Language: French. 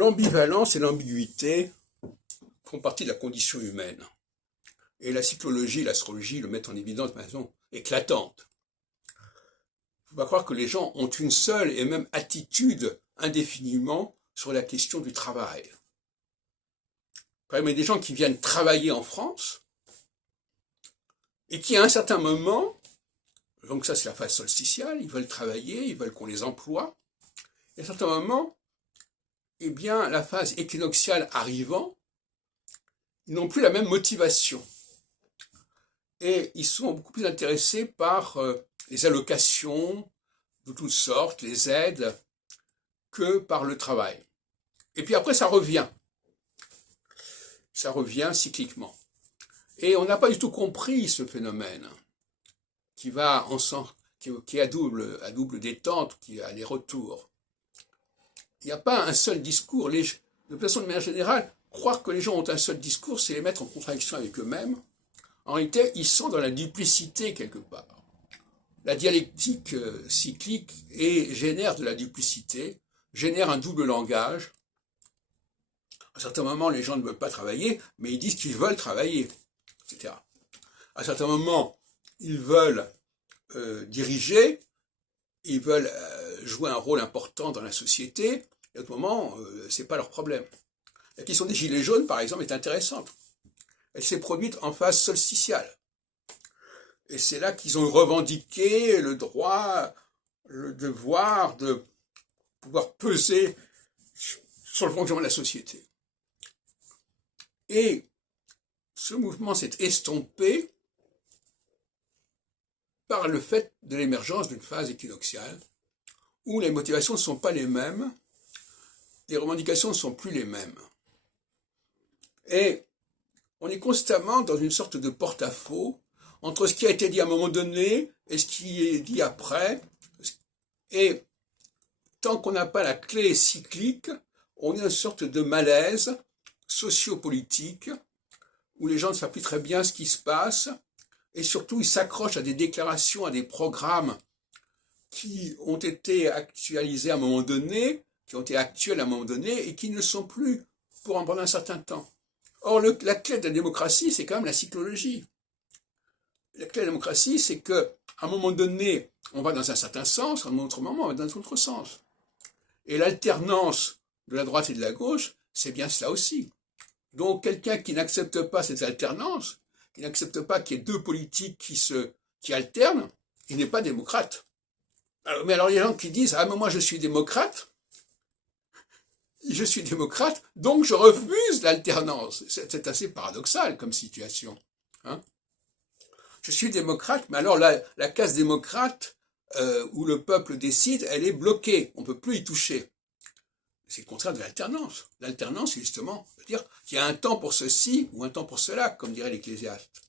L'ambivalence et l'ambiguïté font partie de la condition humaine. Et la psychologie et l'astrologie le mettent en évidence de façon éclatante. Il ne faut pas croire que les gens ont une seule et même attitude indéfiniment sur la question du travail. Par exemple, il y a des gens qui viennent travailler en France et qui, à un certain moment, donc ça c'est la phase solsticiale, ils veulent travailler, ils veulent qu'on les emploie. Et à un certain moment, eh bien, la phase équinoxiale arrivant, ils n'ont plus la même motivation. Et ils sont beaucoup plus intéressés par les allocations de toutes sortes, les aides, que par le travail. Et puis après, ça revient. Ça revient cycliquement. Et on n'a pas du tout compris ce phénomène qui va ensemble, qui est à double détente, qui a les retours. Il n'y a pas un seul discours. De façon de manière générale, croire que les gens ont un seul discours, c'est les mettre en contradiction avec eux-mêmes. En réalité, ils sont dans la duplicité quelque part. La dialectique cyclique génère de la duplicité, génère un double langage. À un certain moment, les gens ne veulent pas travailler, mais ils disent qu'ils veulent travailler, etc. À un certain moment, ils veulent diriger, ils veulent jouer un rôle important dans la société, et à d'autres moments, c'est pas leur problème. La question des gilets jaunes, par exemple, est intéressante. Elle s'est produite en phase solsticiale. Et c'est là qu'ils ont revendiqué le droit, le devoir de pouvoir peser sur le fonctionnement de la société. Et ce mouvement s'est estompé par le fait de l'émergence d'une phase équinoxiale où les motivations ne sont pas les mêmes, les revendications ne sont plus les mêmes. Et on est constamment dans une sorte de porte-à-faux entre ce qui a été dit à un moment donné et ce qui est dit après. Et tant qu'on n'a pas la clé cyclique, on est dans une sorte de malaise sociopolitique où les gens ne savent plus très bien ce qui se passe et surtout ils s'accrochent à des déclarations, à des programmes qui ont été actualisés à un moment donné, qui ont été actuels à un moment donné et qui ne sont plus pendant un certain temps. Or, la clé de la démocratie, c'est quand même la psychologie. La clé de la démocratie, c'est qu'à un moment donné, on va dans un certain sens, à un autre moment, on va dans un autre sens. Et l'alternance de la droite et de la gauche, c'est bien cela aussi. Donc, quelqu'un qui n'accepte pas cette alternance, qui n'accepte pas qu'il y ait deux politiques qui alternent, il n'est pas démocrate. Mais alors, il y a des gens qui disent « Ah, mais moi, je suis démocrate, donc je refuse l'alternance. » C'est assez paradoxal comme situation. Hein, je suis démocrate, mais alors la case démocrate où le peuple décide, elle est bloquée. On ne peut plus y toucher. C'est le contraire de l'alternance. L'alternance, c'est justement dire qu'il y a un temps pour ceci ou un temps pour cela, comme dirait l'Ecclésiaste.